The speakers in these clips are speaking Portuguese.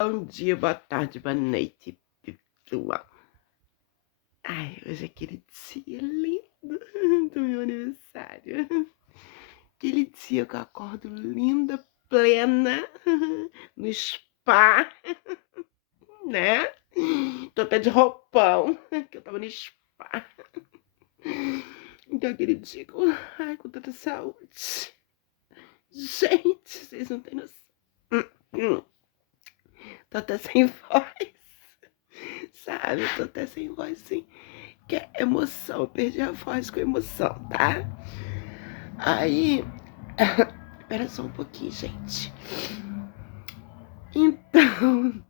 Bom dia, boa tarde, boa noite, pessoal. Ai, hoje é aquele dia lindo do meu aniversário. Aquele dia que eu acordo linda, plena, no spa, né? Tô até de roupão, que eu tava no spa. Então aquele dia que eu, ai, com tanta saúde. Gente, vocês não têm noção. Tô até sem voz, sabe? Tô até sem voz, sim. Que é emoção, eu perdi a voz com emoção, tá? Aí, espera só um pouquinho, gente. Então,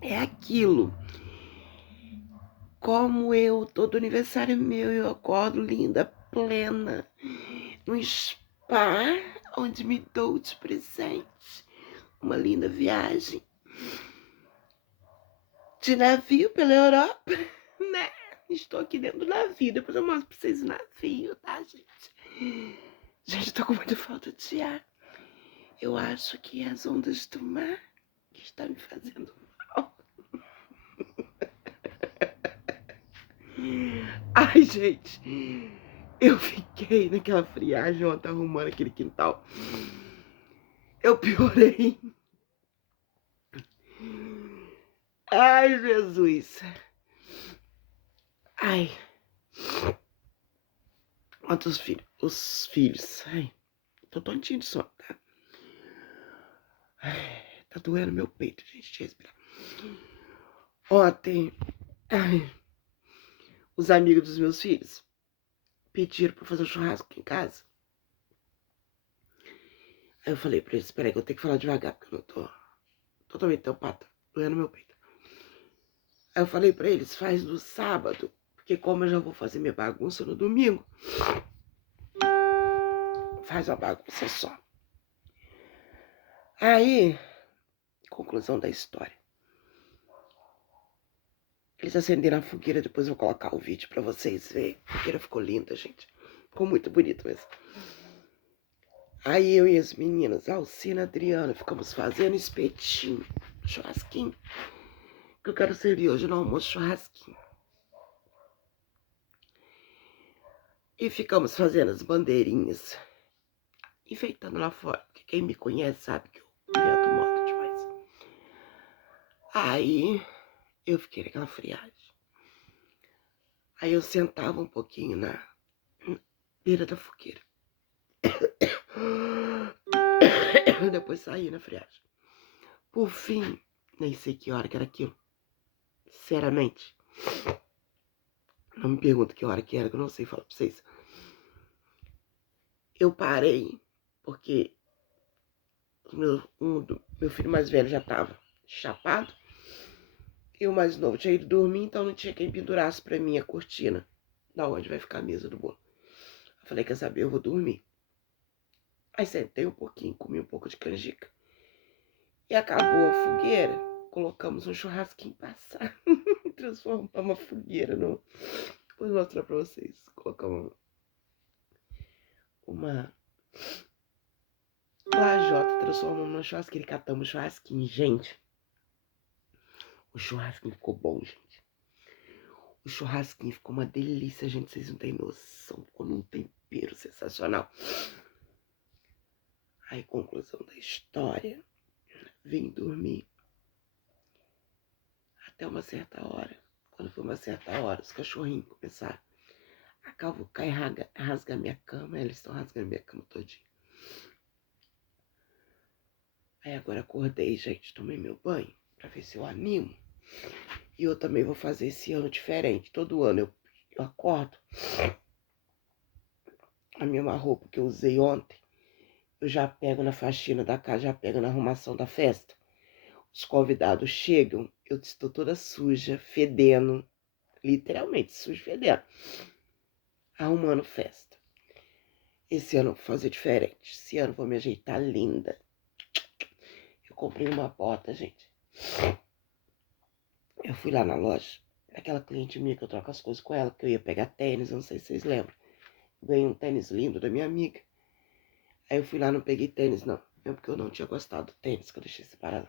é aquilo. Como eu, todo aniversário meu, eu acordo linda, plena, num spa, onde me dou de presente uma linda viagem de navio pela Europa, né? Estou aqui dentro do navio, depois eu mostro pra vocês o navio, tá, gente? Gente, tô com muita falta de ar. Eu acho que é as ondas do mar que está me fazendo mal. Ai, gente, eu fiquei naquela friagem ontem arrumando aquele quintal. Eu piorei. Ai, Jesus. Ai. Quantos filhos? Os filhos. Ai, tô tontinho de sono, tá? Ai, tá doendo meu peito, gente. Deixa eu respirar. Ontem, ai, os amigos dos meus filhos pediram pra fazer um churrasco aqui em casa. Aí eu falei pra eles, peraí que eu tenho que falar devagar, porque eu não tô totalmente tampada, doendo meu peito. Aí eu falei pra eles, faz no sábado, porque como eu já vou fazer minha bagunça no domingo, faz uma bagunça só. Aí, conclusão da história. Eles acenderam a fogueira, depois eu vou colocar o vídeo pra vocês verem. A fogueira ficou linda, gente. Ficou muito bonito mesmo. Aí eu e as meninas, Alcina e Adriana, ficamos fazendo espetinho, churrasquinho. Que eu quero servir hoje no almoço, churrasquinho. E ficamos fazendo as bandeirinhas, enfeitando lá fora. Porque quem me conhece sabe que eu invento moda demais. Aí eu fiquei naquela friagem. Aí eu sentava um pouquinho na beira da fogueira. Depois saí na friagem. Por fim, nem sei que hora que era aquilo. Sinceramente. Não me pergunta que hora que era, que eu não sei falar pra vocês. Eu parei, porque meu filho mais velho já tava chapado. E o mais novo tinha ido dormir, então não tinha quem pendurasse pra mim a cortina. Da onde vai ficar a mesa do bolo. Eu falei, quer saber, eu vou dormir. Aí sentei um pouquinho, comi um pouco de canjica. E acabou a fogueira, colocamos um churrasquinho passar. Transformamos a fogueira no... Vou mostrar pra vocês. Colocamos uma lajota, transformamos numa churrasqueira e catamos churrasquinho. Gente, o churrasquinho ficou bom, gente. O churrasquinho ficou uma delícia, gente. Vocês não têm noção. Ficou num tempero sensacional. Aí, conclusão da história. Vim dormir. Até uma certa hora. Quando foi uma certa hora, os cachorrinhos começaram a cavucar e rasgar minha cama. Eles estão rasgando minha cama todinha. Aí agora acordei, gente. Tomei meu banho pra ver se eu animo. E eu também vou fazer esse ano diferente. Todo ano eu acordo. A mesma roupa que eu usei ontem. Eu já pego na faxina da casa, já pego na arrumação da festa. Os convidados chegam, eu estou toda suja, fedendo. Literalmente, suja, fedendo. Arrumando festa. Esse ano eu vou fazer diferente. Esse ano eu vou me ajeitar linda. Eu comprei uma bota, gente. Eu fui lá na loja. Aquela cliente minha que eu troco as coisas com ela, que eu ia pegar tênis, eu não sei se vocês lembram. Ganhei um tênis lindo da minha amiga. Aí eu fui lá, não peguei tênis, não. É porque eu não tinha gostado do tênis, que eu deixei separado.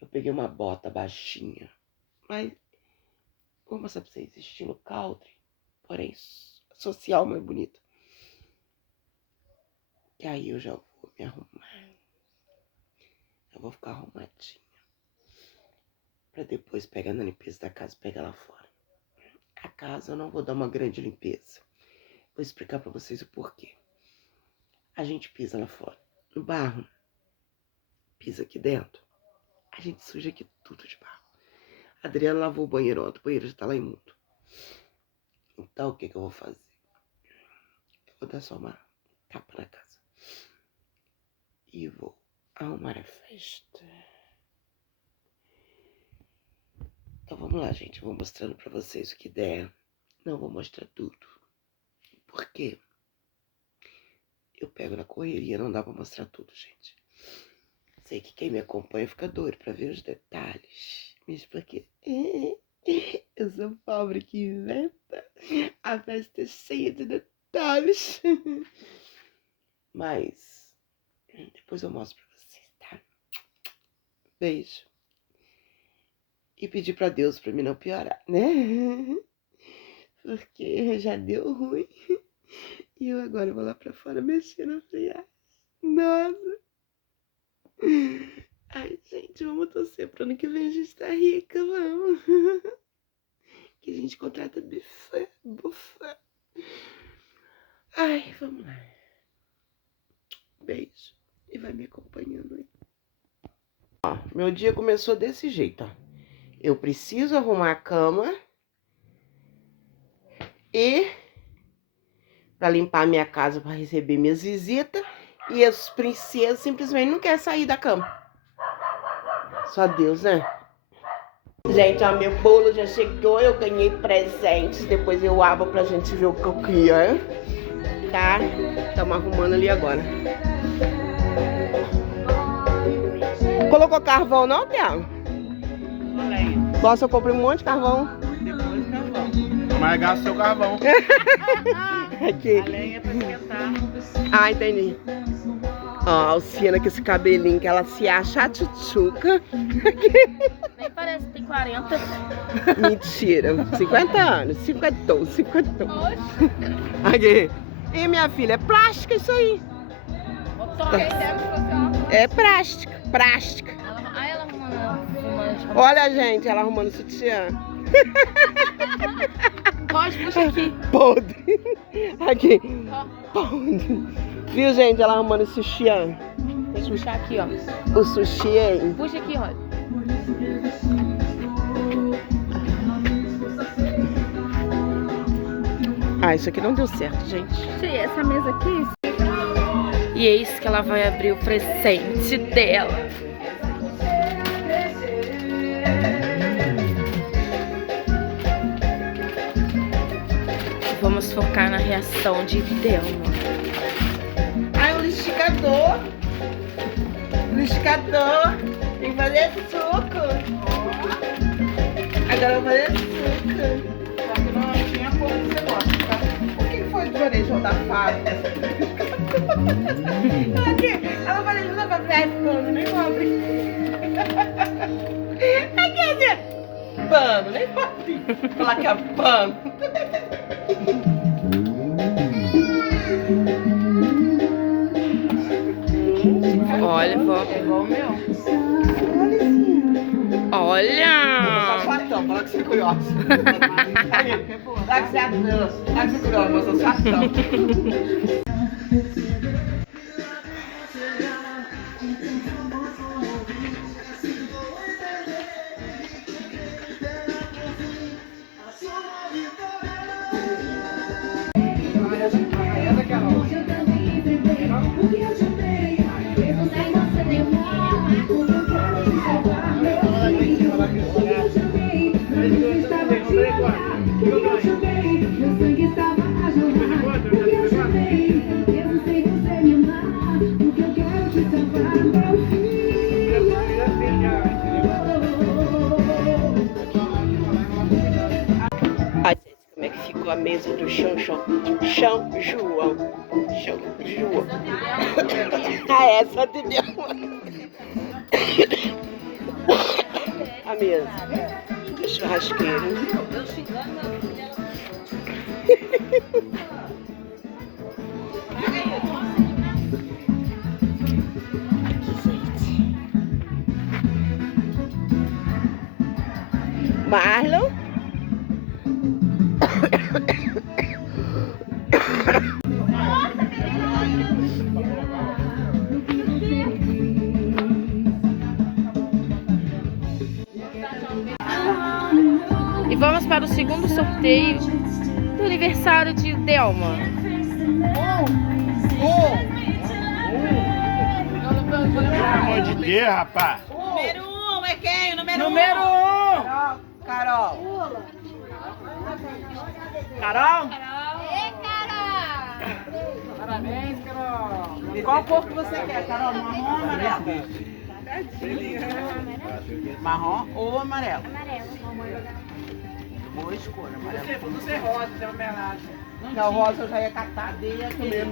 Eu peguei uma bota baixinha, mas vou mostrar pra vocês, estilo country, porém social, mais bonita. E aí eu já vou me arrumar. Eu vou ficar arrumadinha. Pra depois pegar na limpeza da casa e pegar lá fora. A casa eu não vou dar uma grande limpeza. Vou explicar pra vocês o porquê. A gente pisa lá fora, no barro. Pisa aqui dentro. A gente suja aqui tudo de barro. A Adriana lavou o banheiro ontem. O banheiro já tá lá imundo. Então o que eu vou fazer? Eu vou dar só uma tapa na casa. E vou arrumar a festa. Então vamos lá, gente. Eu vou mostrando pra vocês o que der. Não vou mostrar tudo. Por quê? Eu pego na correria, não dá pra mostrar tudo, gente. Sei que quem me acompanha fica doido pra ver os detalhes. Mesmo porque eu sou pobre que inventa. A festa é cheia de detalhes. Mas depois eu mostro pra vocês, tá? Beijo. E pedir pra Deus pra mim não piorar, né? Porque já deu ruim. E eu agora vou lá pra fora mexer na friagem. Nossa. Ai, gente, vamos torcer pro ano que vem a gente tá rica, vamos. Que a gente contrata buffet. Ai, vamos lá. Beijo. E vai me acompanhando aí. Ó, meu dia começou desse jeito, ó. Eu preciso arrumar a cama. E pra limpar a minha casa pra receber minhas visitas. E as princesas simplesmente não querem sair da cama. Só Deus, né? Gente, ó, meu bolo já chegou. Eu ganhei presentes. Depois eu abro pra gente ver o que eu queria. Tá? Estamos arrumando ali agora. Colocou carvão não, Thiago? Nossa, eu comprei um monte de carvão. Depois carvão. Mas gasta seu carvão. Aqui. A lenha é pra esquentar. Ah, entendi. Ó, a Alciana com esse cabelinho que ela se acha a tchutchuca. Nem parece que tem 40. Mentira. 50 anos. 50. Aqui. E minha filha, é plástica isso aí. É plástica. Aí ela arrumando. Olha, gente, ela arrumando sutiã. Pode, puxa aqui. Podre. Aqui. Ó. Podre. Viu, gente, ela arrumando o sutiã. Tem que puxar aqui, ó. O sushi, hein? Puxa aqui, ó. Ah, isso aqui não deu certo, gente. Sim, essa mesa aqui. E é isso que ela vai abrir o presente dela. Vamos focar na reação de Thelma. Ah, o liquidificador. Tem que fazer suco. Agora eu vou fazer suco. Só que não tinha pouco que você gosta, tá? O que foi de orelhão da fábrica? Ela varejou da fábrica, pano, nem pobre. Quer dizer, pano, nem pobre. Falar que é pano. Olha, vó. É igual o meu. Olha! Sapatão, fala que você é curiosa. Dá que você é curiosa, mas eu sou sapatão. Ai, gente, como é que ficou a mesa do São João? Ah, é, só entendeu. A mesa. Churrasqueira. Marlon. E vamos para o segundo sorteio do aniversário de Delma. Pelo amor de Deus, rapaz. Número 1 é quem? Número 1. Número 1. Carol. Carol? Ei, Carol. Parabéns, Carol. Qual cor que você quer, Carol? Marrom ou amarelo? Marrom ou amarelo? Boa escolha, amarelo. Você rosa, tem homenagem. Não, rosa eu já ia catar dele aqui.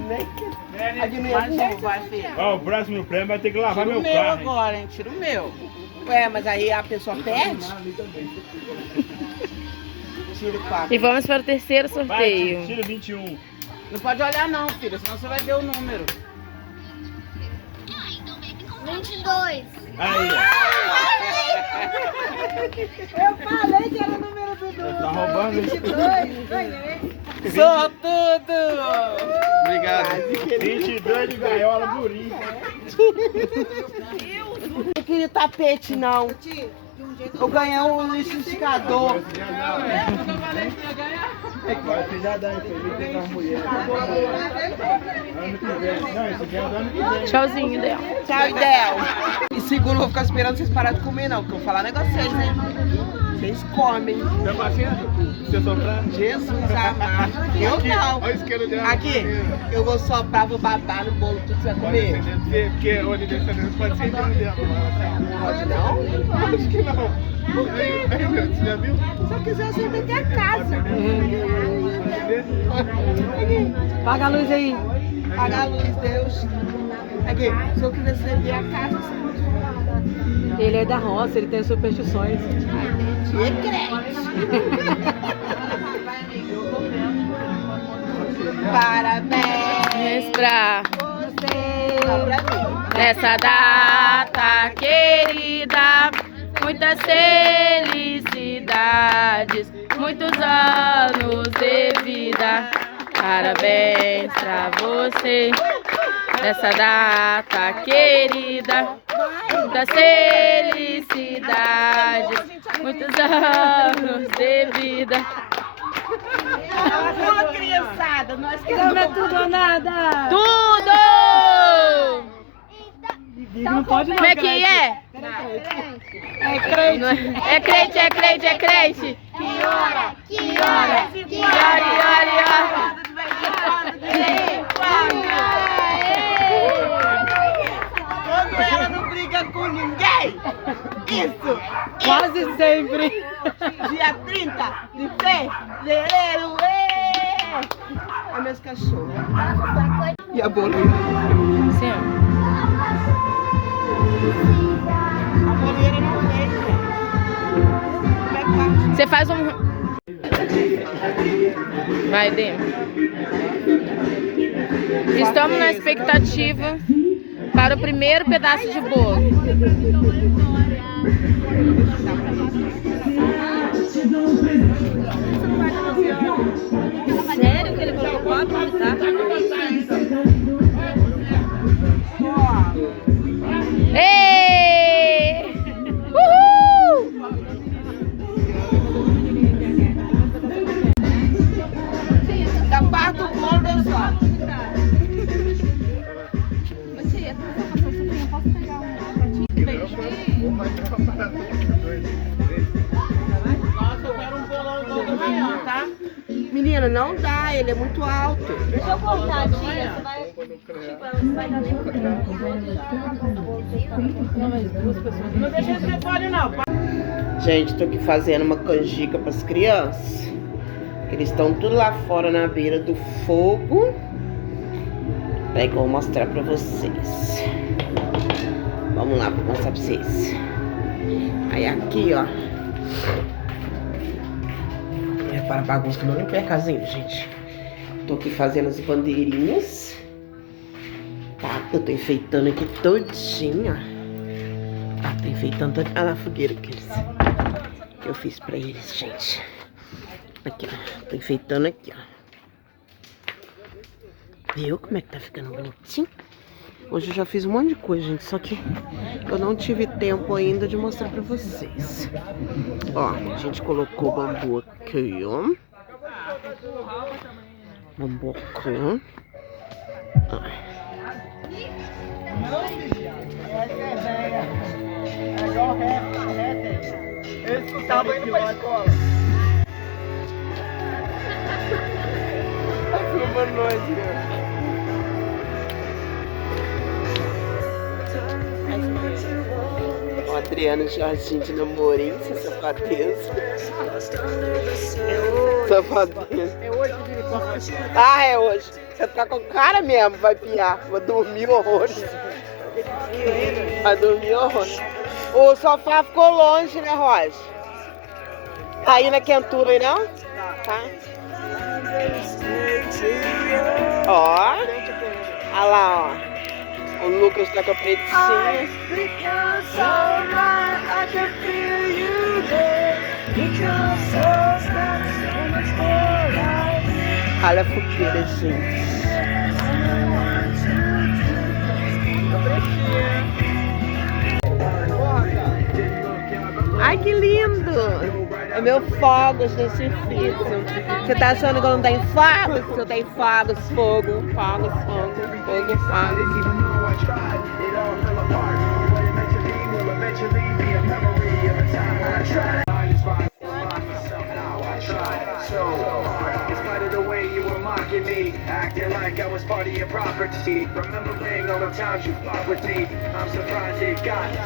Mais um, vai, filho. Ó, o próximo prêmio vai ter que lavar Tira o meu meu carro. agora, hein? Tira o meu. Ué, mas aí a pessoa perde? Tira o 4. E vamos para o terceiro Vai, sorteio. tira 21. Não pode olhar não, filho, senão você vai ver o número. 22. Aí, Eu falei que era o número do tá roubando isso. 22. Ganhei. Sou tudo! Obrigado. 22 de gaiola, durinho. Não queria tapete, não. Eu ganhei um liquidificador. Agora você já dá isso aí, tem uma mulher. Ano que vem. Não, esse aqui é do ano que vem. Tchauzinho, Delma. Tchau, Del. E segundo, eu vou ficar esperando vocês pararem de comer, não, porque eu vou falar um negócio pra vocês, né? Vocês comem. Tá fazendo? Você soprar? Jesus amado. Eu não. Olha o isqueiro dela. Aqui, eu vou soprar, vou babar no bolo, tudo que você vai comer. Porque o aniversário pode ser dela. Não pode não? Acho que não. Por quê? Aí, meu, você já viu? Se eu quiser, você vai ter a casa. Paga a luz aí. Paga a luz, Deus. Aqui, se eu quiser servir a casa, você Ele é da roça, ele tem superstições. é crente. Parabéns Pra você. Pra mim. nessa data querida, muitas felicidades, muitos anos de vida. Parabéns pra você nessa data querida, muitas felicidades, muitos anos de vida. Pula, criançada. Nós Não queremos é tudo ou nada. Tudo! Não pode não. Como é que é? É crente. Não é- É crente, é crente, é crente. Que hora? Que hora? Que Iori, iori, iori. Quando ela não briga com ninguém. Isso. Quase sempre. Dia 30 de fevereiro. É meus cachorros. E a bolinha? Sim, ó. A boleira não tem, gente. Como é que parte? Você faz um... Vai, Dê. Estamos na expectativa para o primeiro pedaço de bolo. Sério que ele colocou 4, tá? Ê! Uhul! Da parte do bolo da só. Nossa, eu quero um bolão todo manhã, tá? Menina, não dá, ele é muito alto. Deixa eu contar, tia. Você vai. Tipo, ela não vai dar nem pra Não deixa de ser fole, não. Gente, tô aqui fazendo uma canjica pras crianças. Eles estão tudo lá fora na beira do fogo. Peraí que eu vou mostrar pra vocês. Vamos lá pra mostrar pra vocês. Aí aqui, ó. Repara a bagunça que eu não limpei a casinha, gente. Tô aqui fazendo as bandeirinhas. Tá? Eu tô enfeitando aqui todinho, ó. Tá, tô enfeitando toda a fogueira que eu fiz pra eles, gente. Aqui, ó. Tô enfeitando aqui, ó. Viu como é que tá ficando bonitinho? Hoje eu já fiz um monte de coisa, gente. Só que eu não tive tempo ainda de mostrar pra vocês. Ó, a gente colocou o bambu aqui, ó. Bambu aqui, ó. É igual ré. Eu escutava indo pra escola. Tá filmando nós, né? O Adriano Jardim de namorinho, essa safadeza. Safadeza. É hoje que ele corta. Ah, é hoje. Você tá com cara mesmo, vai piar. Vou dormir horrores. Vai dormir horrores. O sofá ficou longe, né, Rosa? Tá aí na quentura aí, não? Tá. Ó. Olha lá, ó. O Lucas tá com a pretinha. Olha a fogueira, gente. Ai, que lindo! É meu fogos desse filho. Você tá achando que eu não tenho fogos? Eu tenho fogos, fogo, fogos, fogo, fogo, fogos.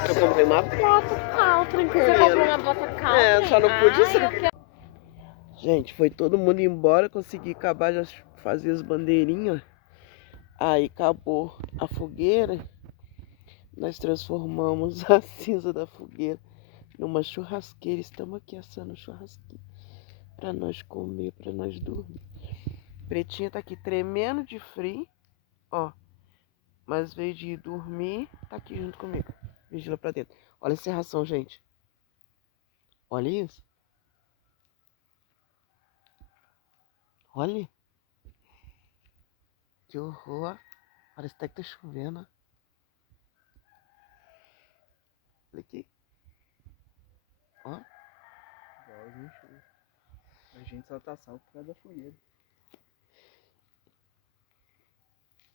Eu comprei uma bota calça, hein, Você comprou uma bota calça? É, só não pude Ai, ser. eu quero- Gente, foi todo mundo embora, consegui acabar de fazer as bandeirinhas. Aí acabou a fogueira. Nós transformamos a cinza da fogueira numa churrasqueira. Estamos aqui assando churrasquinho para nós comer, para nós dormir. Pretinha tá aqui tremendo de frio, ó. Mas veio de ir dormir, tá aqui junto comigo. Vigila pra dentro. Olha a serração, gente. Olha isso. Olha. Que horror. Parece até que tá chovendo. Olha aqui. Ó. A gente só tá salvo por causa da fogueira.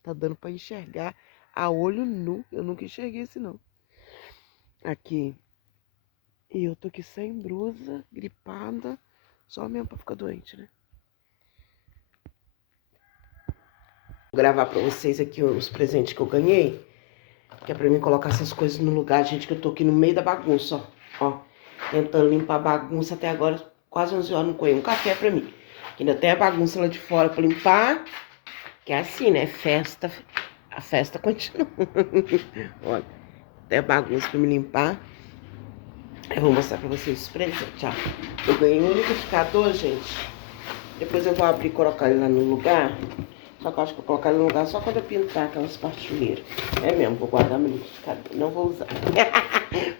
Tá dando pra enxergar a olho nu. Eu nunca enxerguei esse não. Aqui. E eu tô aqui sem blusa, gripada. Só mesmo pra ficar doente, né? Vou gravar pra vocês aqui os presentes que eu ganhei. Que é pra mim colocar essas coisas no lugar, gente, que eu tô aqui no meio da bagunça, ó. Tentando limpar a bagunça até agora. Quase 11 horas, não colhei um café pra mim. Ainda tem a bagunça lá de fora pra limpar. Que é assim, né? Festa. A festa continua. Olha, tem a bagunça pra me limpar. Eu vou mostrar pra vocês os presentes, ó. Eu ganhei um liquidificador, gente. Depois eu vou abrir e colocar ele lá no lugar. Só que eu acho que eu vou colocar ele no lugar só quando eu pintar aquelas partilheiras. É mesmo, vou guardar meu liquidificador. Não vou usar.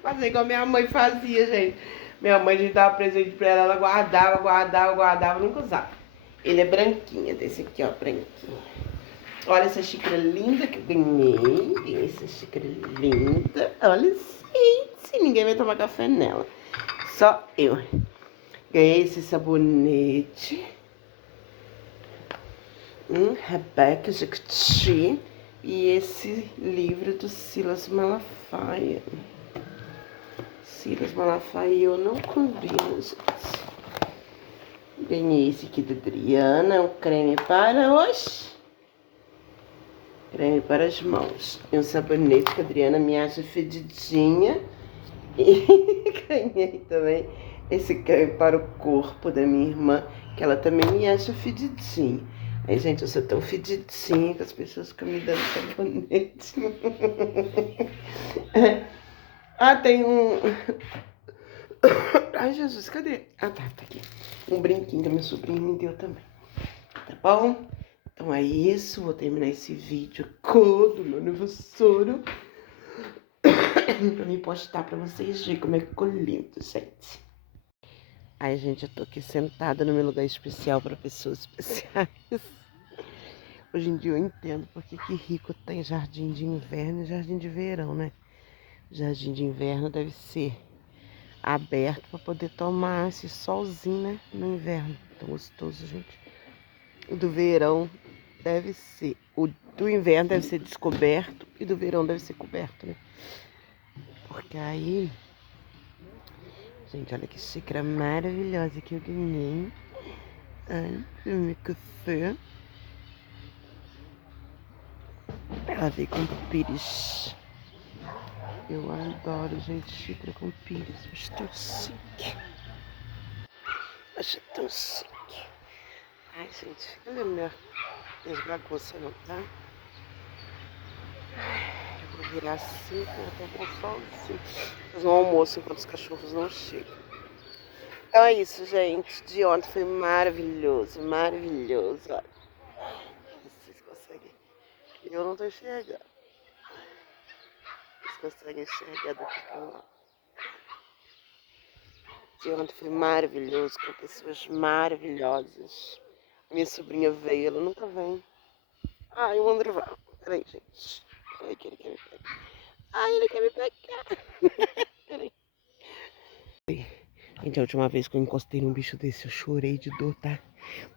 Fazer igual minha mãe fazia, gente. Minha mãe, a gente dava presente pra ela, ela guardava, nunca usava. Ele é branquinho, desse aqui, ó, branquinho. Olha essa xícara linda que eu ganhei. Ganhei essa xícara linda. Olha, gente, ninguém vai tomar café nela. Só eu. Ganhei esse sabonete. Rebeca Jequiti. E esse livro do Silas Malafaia. Silas Malafaia eu não combino, gente. Ganhei esse aqui da Adriana. Um creme para hoje. Creme para as mãos. E um sabonete que a Adriana me acha fedidinha. E ganhei também esse creme para o corpo da minha irmã, que ela também me acha fedidinha. Aí, gente, eu sou tão fedidinha que as pessoas ficam me dando sabonete. Ah, tem Ai, Jesus, cadê? Ah, tá aqui. Um brinquinho que a minha sobrinha me deu também. Tá bom? Então é isso. Vou terminar esse vídeo do meu aniversário. Pra mim postar pra vocês verem como é que ficou lindo, gente. Ai, gente, eu tô aqui sentada no meu lugar especial pra pessoas especiais. Hoje em dia eu entendo porque que rico tem jardim de inverno e jardim de verão, né? Jardim de inverno deve ser aberto para poder tomar esse solzinho, né? No inverno. Tão gostoso, gente. O do verão deve ser... O do inverno deve ser descoberto e do verão deve ser coberto, né? Porque aí... Gente, olha que xícara maravilhosa que eu ganhei. Ai, pro meu café. Ela veio com pires. Eu adoro, gente, xícara com pires. Acho tão chique. Acho tão chique. Ai, gente, olha minhas bagunças não, tá? Eu vou virar assim, vou tomar um solzinho. Fazer um almoço enquanto os cachorros não chegam. Então é isso, gente. De ontem foi maravilhoso, maravilhoso. Olha. Vocês conseguem... Eu não tô enxergando. Vocês conseguem enxergar daqui pra lá. De ontem foi maravilhoso, com pessoas maravilhosas. Minha sobrinha veio, ela nunca vem. Ai, o André vai. Peraí, gente. Peraí que ele quer me pegar. Ai, ele quer me pegar. Peraí. Gente, a última vez que eu encostei num bicho desse, eu chorei de dor, tá?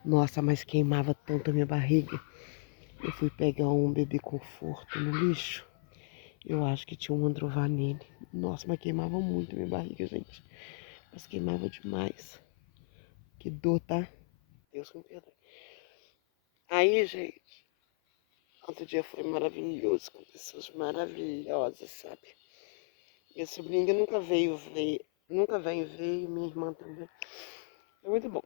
Nossa, mas queimava tanto a minha barriga. Eu fui pegar um bebê conforto no lixo. Eu acho que tinha um androvar nele. Nossa, mas queimava muito a minha barriga, gente. Mas queimava demais. Que dor, tá? Deus me perdoe. Aí, gente, outro dia foi maravilhoso, com pessoas maravilhosas, sabe? Minha sobrinha nunca veio ver, nunca vem ver, e minha irmã também. É muito bom.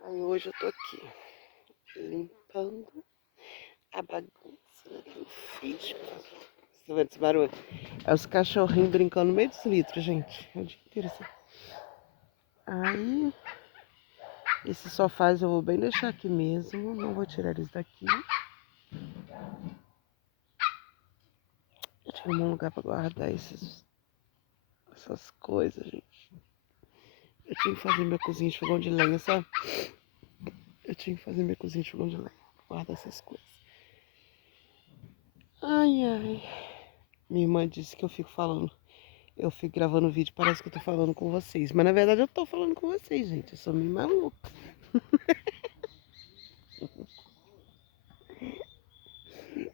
Aí hoje eu tô aqui, limpando a bagunça, né, que eu fiz. Você tá vendo esse barulho? É os cachorrinhos brincando no meio dos litros, gente. É o dia inteiro assim. Aí, esses sofás eu vou bem deixar aqui mesmo, não vou tirar eles daqui. Eu tinha um lugar pra guardar essas coisas, gente. Eu tinha que fazer minha cozinha de fogão de lenha, sabe? Eu tinha que fazer minha cozinha de fogão de lenha. Guardar essas coisas. Ai, ai. Minha irmã disse que eu fico falando. Eu fico gravando vídeo, parece que eu tô falando com vocês. Mas na verdade eu tô falando com vocês, gente. Eu sou meio maluca.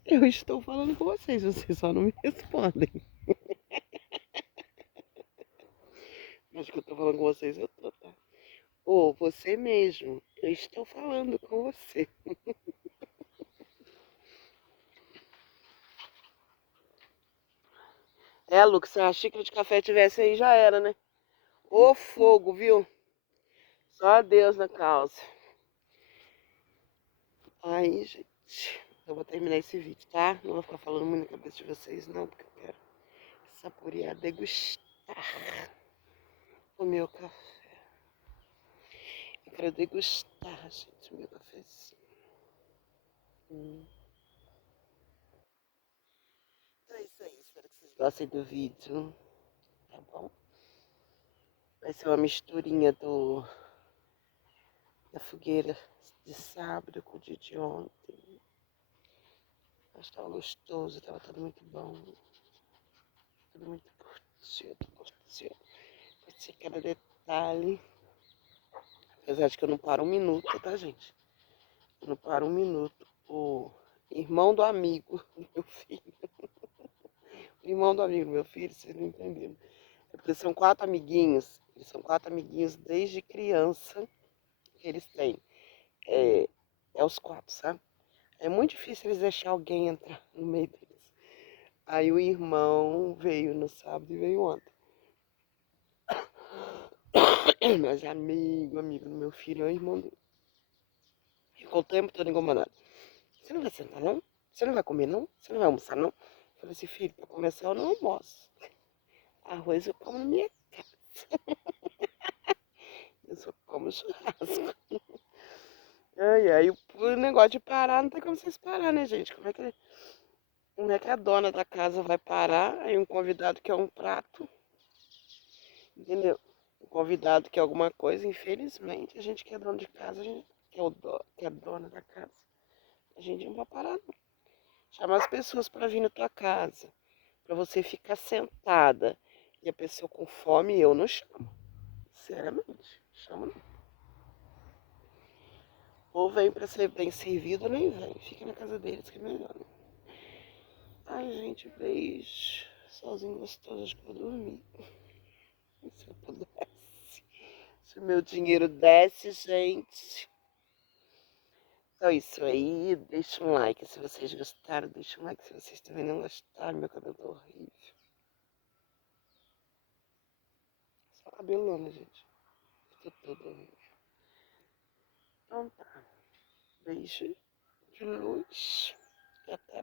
Eu estou falando com vocês, vocês só não me respondem. Mas que eu tô falando com vocês, eu tô, tá? Ô, você mesmo. Eu estou falando com você. É, Lucas, se a xícara de café tivesse aí, já era, né? Ô fogo, viu? Só Deus na causa. Aí, gente, eu vou terminar esse vídeo, tá? Não vou ficar falando muito na cabeça de vocês, não, porque eu quero saborear, degustar o meu café. Eu quero degustar, gente, o meu cafezinho. Então é isso aí, espero que vocês gostem do vídeo, tá bom? Vai ser uma misturinha da fogueira de sábado com o dia de ontem. Mas tava gostoso, tava tudo muito bom. Tudo muito curtido, curtido. Curti cada detalhe. Apesar de que eu não paro um minuto, tá, gente? Eu não paro um minuto. O irmão do amigo do meu filho. O irmão do amigo do meu filho, vocês não entenderam. É porque são 4 amiguinhos. Eles são 4 amiguinhos desde criança que eles têm. É os 4, sabe? É muito difícil eles deixar alguém entrar no meio deles. Aí o irmão veio no sábado e veio ontem. Mas amigo do meu filho, é o irmão dele. Ficou o tempo todo incomodado. Você não vai sentar, não? Você não vai comer, não? Você não vai almoçar, não? Eu falei assim, filho, pra começar eu não almoço. Arroz eu como na minha casa. Eu só como churrasco. Ai, ai, o negócio de parar, não tem como vocês parar, né, gente? Como é que a dona da casa vai parar? Aí um convidado quer um prato, entendeu? Um convidado quer alguma coisa, infelizmente, a gente que é dono de casa, a gente que é dona da casa, a gente não vai parar, não. Chama as pessoas para vir na tua casa, para você ficar sentada e a pessoa com fome, eu não chamo. Sinceramente, chamo não. Ou vem para ser bem servido ou nem vem. Fica na casa deles que é melhor, né? Ai, gente, beijo. Sozinho gostoso, acho que vou dormir. Se eu pudesse. Se o meu dinheiro desse, gente. Então é isso aí. Deixa um like se vocês gostaram. Deixa um like se vocês também não gostaram. Meu cabelo tá horrível. Só cabelo não, né, gente? Tá todo horrível. Então tá. Beijo de luz. E até